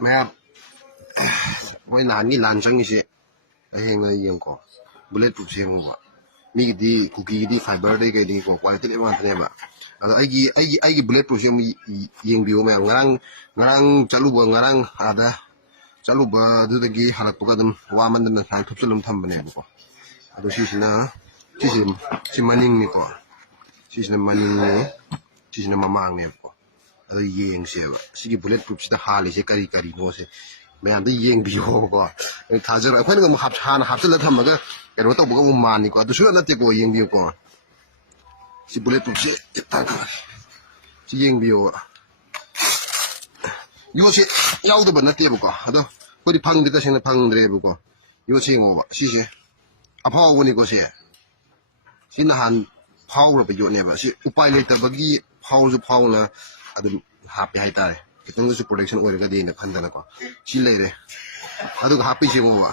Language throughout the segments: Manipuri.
Mẹ với là như làn trắng như thế anh là gì có bulletproof xe không ạ mi cái cookie đi fiber đây cái đi có quay tới em ăn thế mà ai bulletproof xe mi yang bio mẹ ngarang chalu ba ngarang ada chalu ba du cái halak pa kadam wa man dan sai thup salum tham bane ko ado si maning ni ko si maning ni si mamang ni ko ado yang xe si bulletproof si ta hali se kari no se मैंने ये भी होगा थाजर अखोन को हापसल थमगा करो तो बगो मानी को दुसु नते को ये भी को सी बुलेट प्रूफ से ताका सी ये भी हो यो से याउद ब नते को अदो कोई फंग दे तसेन फंग द्रे को यो से ngो सी से अफाव को नि को से सी नहान फाव रो बयो ने बा सी उपाय लेत बगी फाव जु फाव ना अदु हापे हाय तारे kitungsu protection oil di na khanda na ko sile re adu ka happy singo ba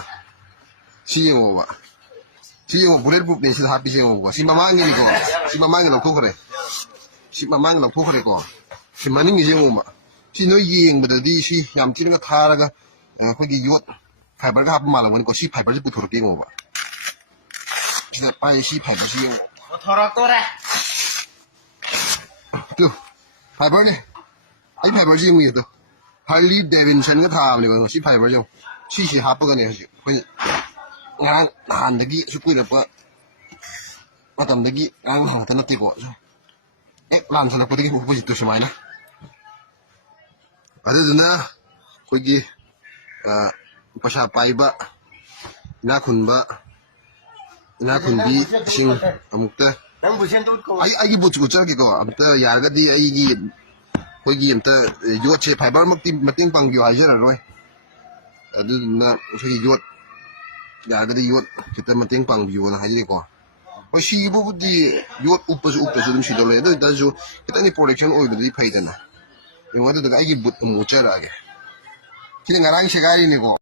siyo bulletproof ni si happy singo ba si mamangi ni ko si mamangi lo kokore ko si maning ni singo ba si no ying ba di si yam tin ga thara ga ko gi yot fiber ga hap ma la ko si fiber ji puthur ke ngo ba si na pai si fiber si thora to re tu fiber ni ai fiber gì nguy hiểm Harley Davidson cái thằng này mà ship fiber chứ chỉ hấp cái này thôi ngang hàng đấy cái ship là quá mà tầm đấy cái ngang hàng thế nó tiêu quá ép làm sao là có cái hộp gì tôi xem này ở đây nữa cái gì pasha pai ba na khun bi sing amukta ai cái bút của chắc cái có amukta yar cái đi ai cái कोई गेम तो योट से फाइबर मतिंग पंग यो हाइजर रोय अदुना सही योट यागदि योट खिता मतिंग पंग यो ना हाइजे को कोई सी बुदी योट ऊपर से दुम सी दोले अदु दाजु खिता नि प्रोटेक्शन ओइ बदि फाइदना यो अदु दागा आइगी बुत मोचर आगे किने ngarang से गाई नि को